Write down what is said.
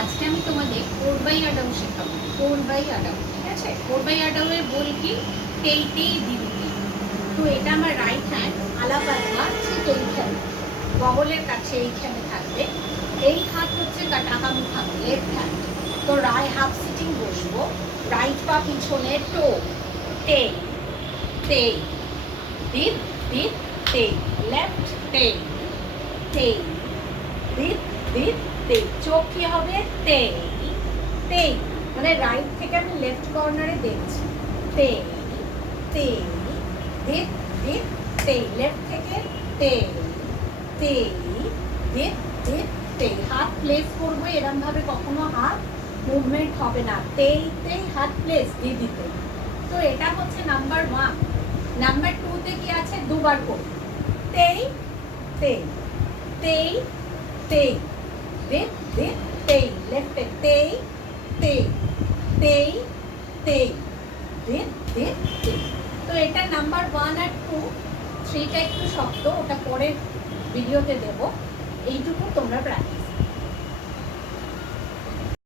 আজকে আমি তোমাদের 4/আডাউ শেখাবো। 4/আডাউ, ঠিক আছে? 4/আডাউয়ের বল কি? তেই তেই দিদি। তো এটা আমার রাইট হ্যান্ড, আলাপাতলা ঠিক এইখানে, বগলের কাছে এইখানে থাকবে। এই হাত হচ্ছে ডাকা মুখা, লেফট হ্যান্ড। তো হাফ সিটিং বসবো, রাইট পা পিছনে, টো, তে তে, দিদ দিদ তে, লেফট তে তে, দিদ দিদ তে। চোখ কি হবে? তে তে, মানে রাইট থেকে আমি লেফট কর্নারে দেখছি। তে তে, দিদ দিদ তে, লেফট থেকে তে তে, দিদ দিদ তে। হাত প্লেস করবো এরম ভাবে, কখনো হাত মুভমেন্ট হবে না। তেই তেই হাত প্লেস দিদিতে। তো এটা হচ্ছে নাম্বার 1। নাম্বার 2 তে কি আছে? দুবার করব। তেই তেই তেই তেই, দিদ দিদ তেই, লেফটে তেই তেই তেই তেই, দিদ দিদ তেই। তো এটা নাম্বার 1 আর 2। 3টা একটু শক্ত, ওটা পরে ভিডিওতে দেব। এইটুকু তোমরা প্র্যাকটিস